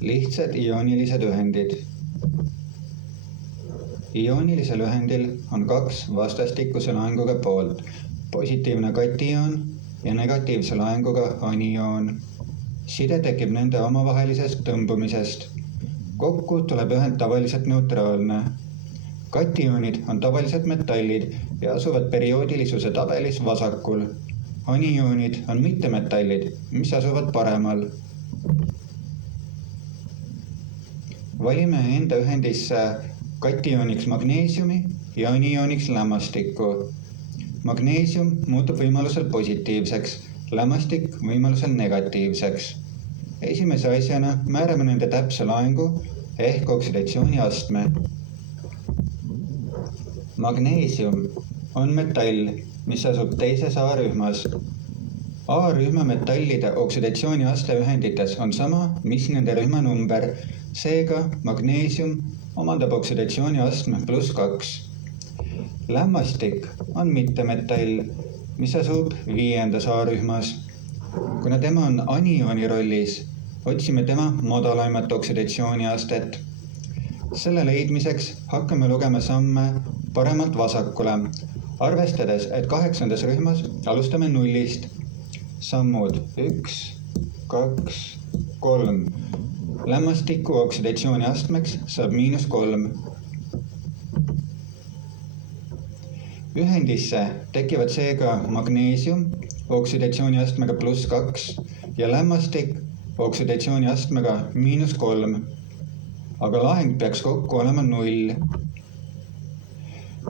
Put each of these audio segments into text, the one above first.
Lihtsad ioonilised ühendid. Ioonilisel ühendil on kaks vastastikuse laenguga poolt, positiivne katioon ja negatiivse laenguga anioon. Side tekib nende omavahelisest tõmbumisest. Kokku tuleb ühend tavaliselt neutraalne. Katioonid on tavaliselt metallid ja asuvad perioodilisuse tabelis vasakul. Anioonid on mittemetallid, mis asuvad paremal. Valime enda ühendisse katiooniks magneesiumi ja aniooniks lämmastikku. Magneesium muutub võimalusel positiivseks, lämmastik võimalusel negatiivseks. Esimese asjana määrame nende täpse laengu ehk oksidatsiooni astme. Magneesium on metall, mis asub teises A-rühmas. A-rühma metallide oksidatsiooni aste ühendites on sama, mis nende rühma number. Seega magneesium omandab oksidatsiooni astme +2. Lämmastik on mittemetall, mis asub 5. A-rühmas. Kuna tema on aniooni rollis, otsime tema madalaimat oksidatsiooni astet. Selle leidmiseks hakkame lugema samme paremalt vasakule, arvestades, et 8. rühmas alustame nullist. Sammud 1, 2, 3. Lämmastiku oksidatsiooni astmeks saab -3. Ühendisse tekivad seega magneesium oksidatsiooni astmega +2 ja lämmastik oksidatsiooni astmega -3. Aga laeng peaks kokku olema 0.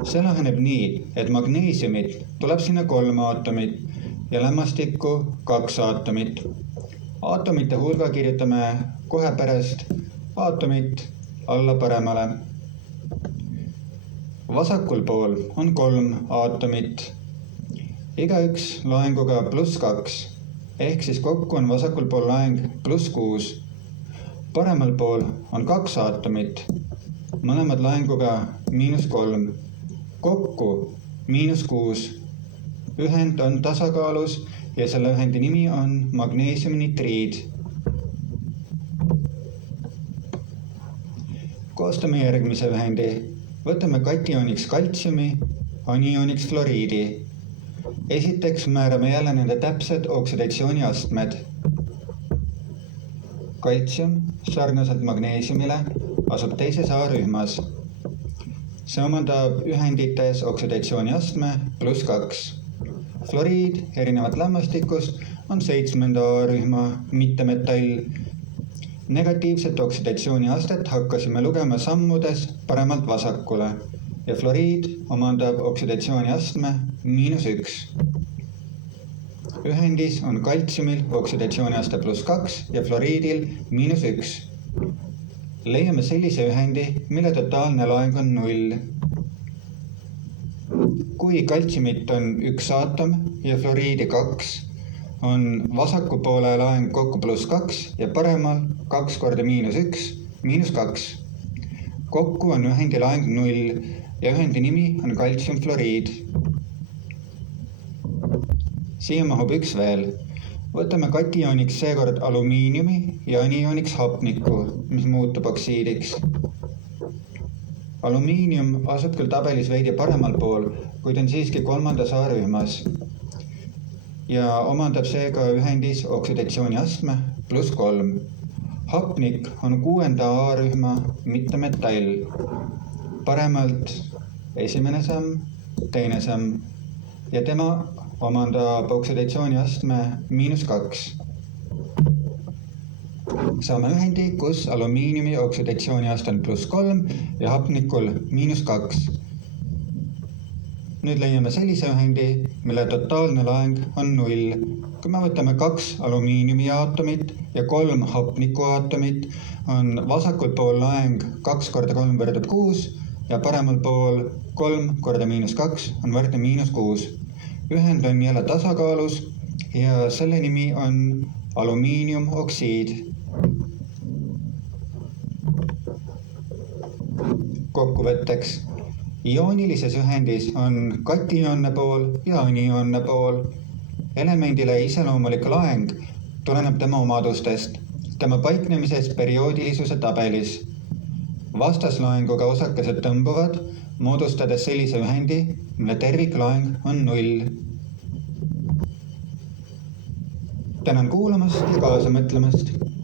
See laheneb nii, et magneesiumit tuleb sinna 3 aatomit ja lämmastikku 2 aatomit. Aatomite hulga kirjutame kohe pärast aatomit alla paremale. Vasakul pool on 3 aatomit. Igaüks laenguga +2, ehk siis kokku on vasakul pool laeng +6. Paremal pool on 2 aatomit, mõlemad laenguga -3. Kokku -6. Ühend on tasakaalus ja selle ühendi nimi on magneesiumnitriid. Koostame järgmise ühendi. Võtame katiooniks kaltsiumi, aniooniks fluoriidi. Esiteks määrame jälle nende täpsed oksidatsiooni astmed. Kaltsium sarnaselt magneesiumile asub teises A-rühmas. See omandab ühendites oksidatsiooni astme +2. Fluoriid erinevalt lämmastikust on 7. A-rühma mittemetall. Negatiivset oksidatsiooni astet hakkasime lugema sammudes paremalt vasakule ja fluoriid omandab oksidatsiooni astme -1. Ühendis on kaltsiumil oksidatsiooni aste +2 ja fluoriidil -1. Leiame sellise ühendi, mille totaalne laeng on 0. Kui kaltsiumit on 1 aatom ja fluoriidi 2, on vasaku poole laeng kokku +2 ja paremal 2 korda -1, -2. Kokku on ühendi laeng 0 ja ühendi nimi on kaltsiumfluoriid. Siia mahub üks veel. Võtame katiooniks seekord alumiiniumi ja aniooniks hapniku, mis muutub oksiidiks. Alumiinium asub küll tabelis veidi paremal pool, kuid on siiski 3. A-rühmas ja omandab seega ühendis oksidatsiooni astme +3. Hapnik on 6. A-rühma mittemetall. Paremalt esimene samm, teine samm ja tema omandab oksidatsiooni astme -2. Saame ühendi, kus alumiiniumi oksidatsiooni aste on +3 ja hapnikul -2. Nüüd leiame sellise ühendi, mille totaalne laeng on 0. Kui me võtame 2 alumiiniumi aatomit ja 3 hapniku aatomit, on vasakul pool laeng 2 korda 3 võrdub 6 ja paremal pool 3 korda -2 on võrdne -6. Ühend on jälle tasakaalus ja selle nimi on alumiiniumoksiid. Kokkuvõtteks. Ioonilises ühendis on katioonne pool ja anioonne pool. Elemendile iseloomulik laeng tuleneb tema omadustest. tema paiknemises perioodilisuse tabelis. Vastasloenguga osakesed tõmbuvad, moodustades sellise ühendi, mille terviklaeng on 0. Tänan kuulamast ja kaasa mõtlemast!